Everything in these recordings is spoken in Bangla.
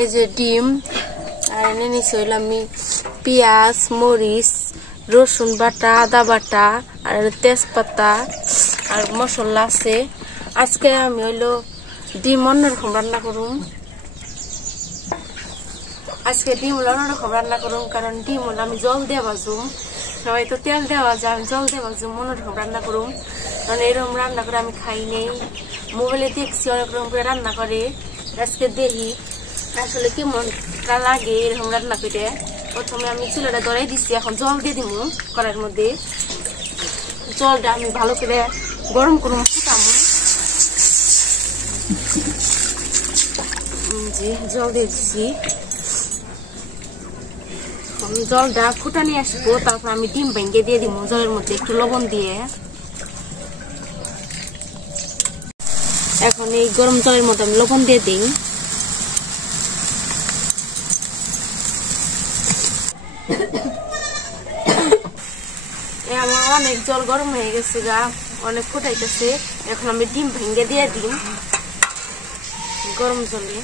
এই যে ডিম আর এনে নিছি হইল আমি পেঁয়াজ মরিচ রসুন বাটা আদা বাটা আর তেজপাতা আর মশলা আছে। আজকে আমি হইলো ডিম অন্যরকম রান্না করুম। আজকে ডিম অন্যরকম রান্না করুম, কারণ ডিম হলো আমি জল দিয়ে ভাজুম। সবাই তো তেল দেওয়া যায়, আমি জল দিয়ে ভাজুম, অন্যরকম রান্না করুম। কারণ এরকম রান্না করে আমি খাই নেই, মোবাইলে দেখছি অনেক রকম করে রান্না করে। আজকে দেখি আসলে কেমনটা লাগে এরকম রান্না করে। প্রথমে আমি চুলাটা ধরাই দিচ্ছি, এখন জল দিয়ে দিব কড়াইয়ের মধ্যে। জলটা আমি ভালো করে গরম করুম, ফুটামো। জল দিয়ে দিচ্ছি, জলটা ফুটা নিয়ে আসবো, তারপর আমি ডিম ভেঙে দিয়ে দিব জলের মধ্যে একটু লবণ দিয়ে। এখন এই গরম জলের মধ্যে আমি লবণ দিয়ে দিই। আমার অনেক জল গরম হয়ে গেছে গা, অনেক ফুটাইতেছে। এখন আমি ডিম ভেঙে দিয়ে দিই গরম জলে।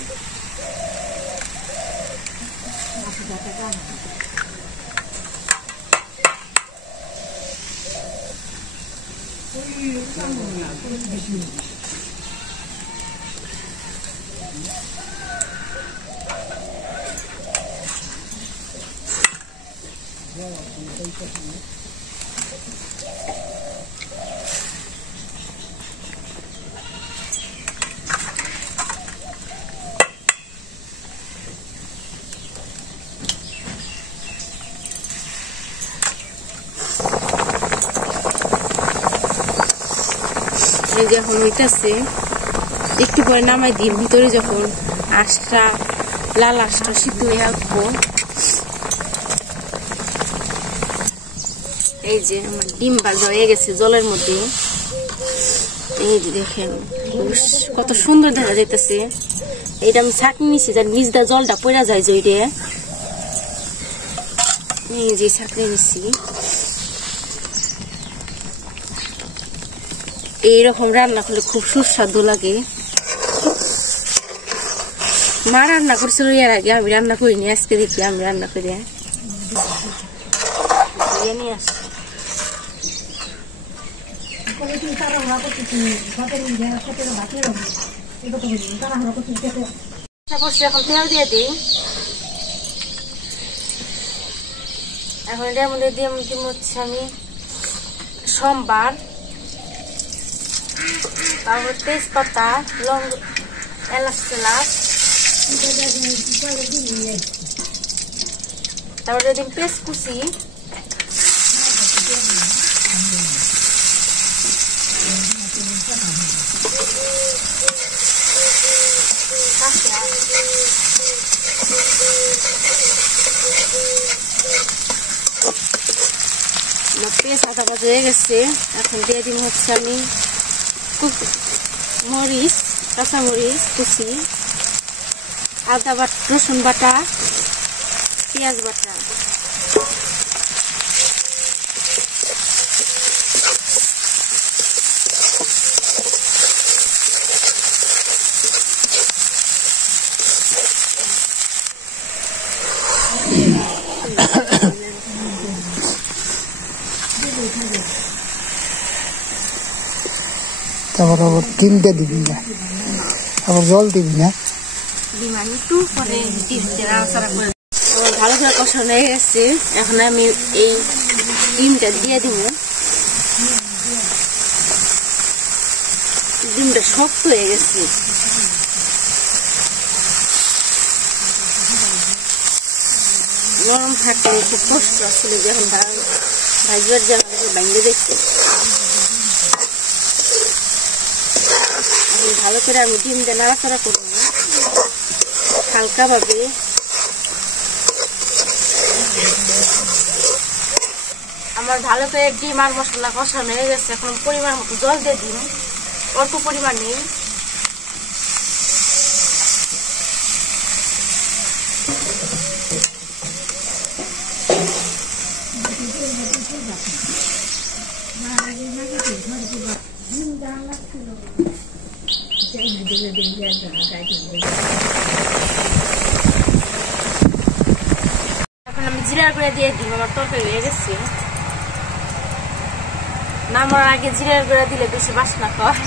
এই যে এখন হইতেছে, একটু পরে নামাই দিই। ভিতরে যখন আঁশটা লাল আঁশটা সিদ্ধ হয়ে আসবো। এই যে আমার ডিম ভাজা হয়ে গেছে জলের মধ্যে। এই যে দেখেন কত সুন্দর দেখা যাইতেছে। এইটা আমি ছাঁকনি নিছি, যার নিচটা জলটা পড়া যায় জইরে। এই যে ছাঁকনি নিছি। এইরকম রান্না করলে খুব সুস্বাদু লাগে। মা রান্না করছিল এর আগে, আমি রান্না করিনি। আজকে দেখি আমি রান্না করি। এখন তেল দিয়ে দিই। এখন এটার মধ্যে দিয়ে হচ্ছে আমি সোমবার, তারপর তেজপাতা লং এলাচ তেলাচ, তারপরে দিন পেস্ট কুচি, পেস্ট আদা ভাজা হয়ে গেছে। এখন দিয়ে দিন হচ্ছে আমি মরিচ, কাঁচা মরিচ কুচি, আদা বাটা, রসুন বাটা, পেঁয়াজ বাটা। তারপর আবার ডিমটা দিবি না, আবার জল দিবি না। ভালো করে কষানো হয়ে গেছে। এখন আমি এই ডিমটা দিয়ে দিব। ডিমটা শক্ত হয়ে গেছে। নরম থাকলে খুব কষ্ট আসছিল, যখন ভাজবার জানা ভাঙলে দেখতে। ভালো করে আমি ডিম দিয়ে নাড়াচাড়া করব হালকা ভাবে। আমার ভালো করে ডিম আর মশলা কষানো হয়ে গেছে। এখন পরিমাণ মতো জল দিয়ে দিন, অল্প পরিমাণে। জিরার গুঁড়া দিয়ে দিব, আমার তরকারি হয়ে গেছে। নামার আগে জিরার গুঁড়া দিলে বেশি বাসনা হয়।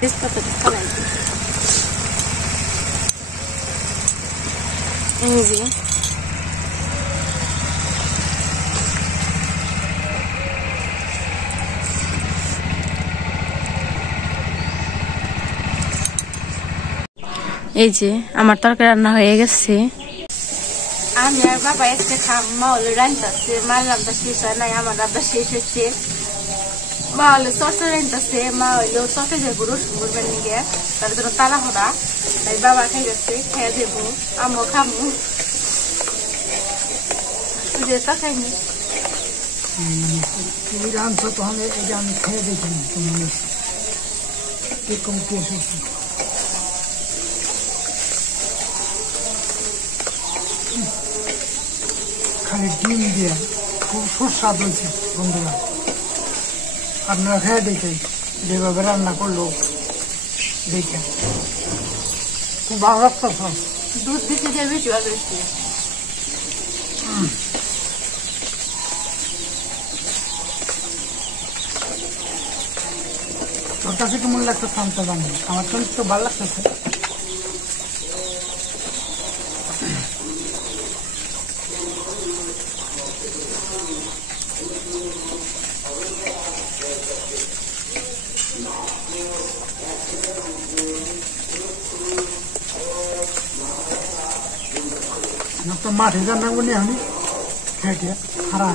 তেজপাতাটা ফেলাই দিই। এই যে আমার তরকারি রান্না হয়ে গেছে। আমি আর বাবা এসে খাম, মা হলো রান্তাছে, মার রান্না শেষ হয় নাই, আমার রান্না শেষ হচ্ছে। মা হলো সসে রান্তাছে, মা হইলো সসে যাবো রসুন করবেন নিগে, তার জন্য তালা হরা। তাই বাবা খাই যাচ্ছে, খেয়ে দেবো, আমিও খাবো। যেটা খাইনি তুমি রাঁধছো তখন এটা আমি খেয়ে দেখিনি তুমি কিরকম কি এসেছি। খালি ডিম দিয়ে খুব সুস্বাদু হয়েছে বন্ধুরা, আপনারা খেয়ে দেখে যেভাবে রান্না করলো দেখে খুব ভালো লাগতেছে। দুধ দিতে যে বেশি ভালো হয়েছে। তোর কাছে কেমন লাগতেছে আমি তো জানি, আমার তো ভালো লাগতেছে। তো মাঠে রান্না করি আমি খেটে হারা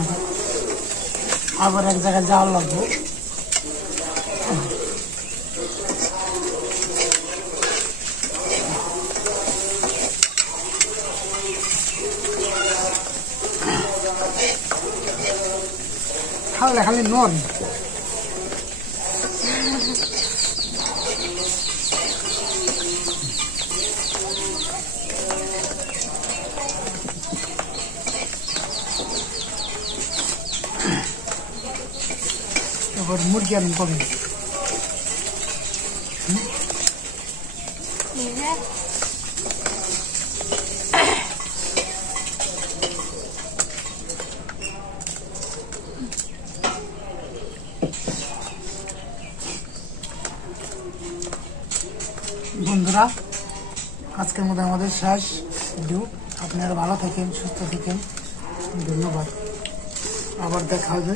আবার এক জায়গায় যাওয়া লাগবো। খালে খালি নড়ি এবার মুরগি আমি কবে বন্ধুরা, আজকের মধ্যে আমাদের শেষ ভিডিও। আপনারা ভালো থাকেন, সুস্থ থাকেন, ধন্যবাদ। আবার দেখা হবে।